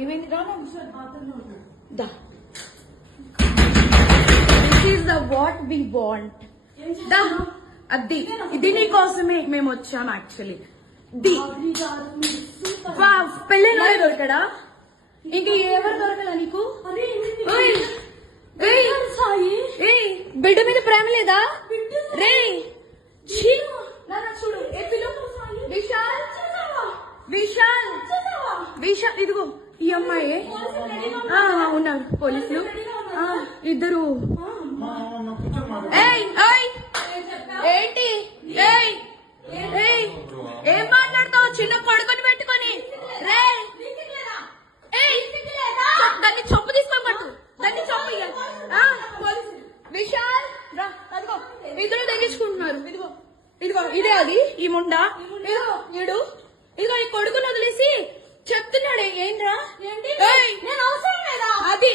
ఏమైంది రా దా this is the what we want దా అది ఇది నీ కోసమే మేము వచ్చాం యాక్చువల్లీ పెళ్ళైన దొరకడా ఇంక ఎవరు దొరకదా నీకు బిడ్డ మీద ప్రేమ లేదా రే చూడు విశాల్ విశాల్ విశాల్ ఇదిగో ఈ అమ్మాయి ఉన్నారు పోలీసులు ఇద్దరు ఏంటి ఏం మాట్లాడతావు చిన్న కొడుకుని పెట్టుకొని రే దాన్ని చొప్పు తీసుకొని పట్టు దాన్ని చొప్పు విశాల్ రా అదిగో ఇద్దరు తెగించుకుంటున్నారు ఇదిగో ఇదిగో ఇదే అది ఈ ముండా ఇదిగో ఇడు ఇదిగో ఈ కొడుకుని వదిలేసి చెప్తున్నాడు ఏంట్రా అది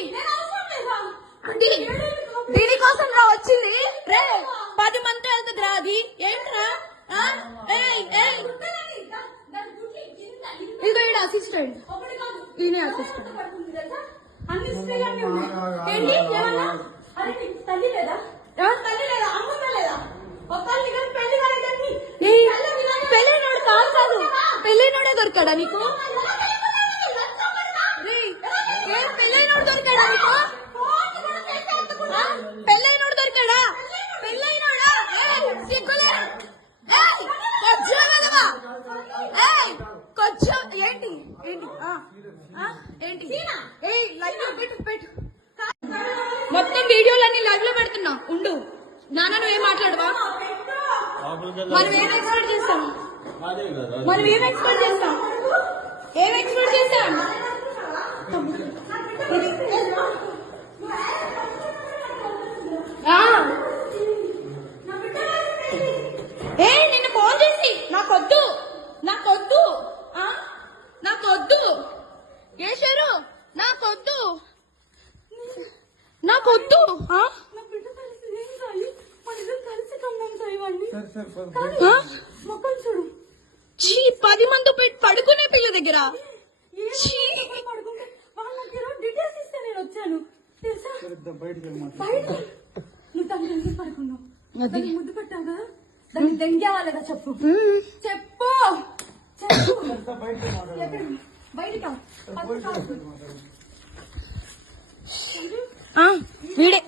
దీనికోసం రా వచ్చింది రే 10 మంది వెళ్తుంది రా అది ఏంట్రా ఇదిగో ఈడ అసిస్టెంట్ ఈయనే అసిస్టెంట్ పెళ్ళైనోడు కాదు పెళ్ళైనోడే దొరికాడా నీకు పెళ్ళైనోడు దొరికాడా నీకు పెళ్ళైనోడు దొరికాడా పెళ్ళైనోడా సిగ్గులే కొంచెం ఏంటి ఏంటి ఏంటి లైవ్ లో పెట్టు మొత్తం వీడియోలన్నీ లైవ్ లో పెడుతున్నా ఉండు నాన్న నువ్వేం మాట్లాడవా మనం ఏం ఎక్స్పెక్ట్ చేస్తాం మనం ఏం ఎక్స్పెక్ట్ చేస్తాం ఏం ఎక్స్పెక్ట్ చేస్తాం నిన్ను ఫోన్ చేసి నాకొద్దు నాకొద్దు నాకొద్దు ఏశారు నాకొద్దు నాకొద్దు చూడు 10 మంది పడుకునే పిల్ల దగ్గర డీటెయిల్స్ ఇస్తే నేను వచ్చాను తెలుసా నువ్వు తన పడుకున్నావు ముద్దు పెట్టావు కదా దాన్ని దెంగేవాళ్ళగా చెప్పు చెప్పు బయట వీడే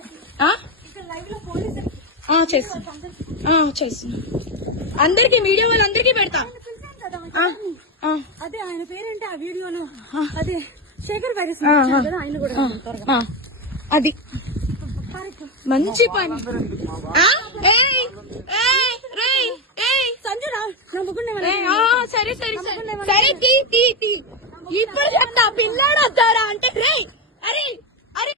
చేస్తున్నా అందరికి మీడియా వాళ్ళందరికీ పెడతా అదే ఆయన పేరేంటి ఆ వీడియోలో అదే శేఖర్ వైరస్ కదా ఆయన కూడా అది మంచి పని సంజు సరే సరే సరే సరే ఇప్పుడు చెప్తా పిల్లాడు వస్తారా అంటే రే అరే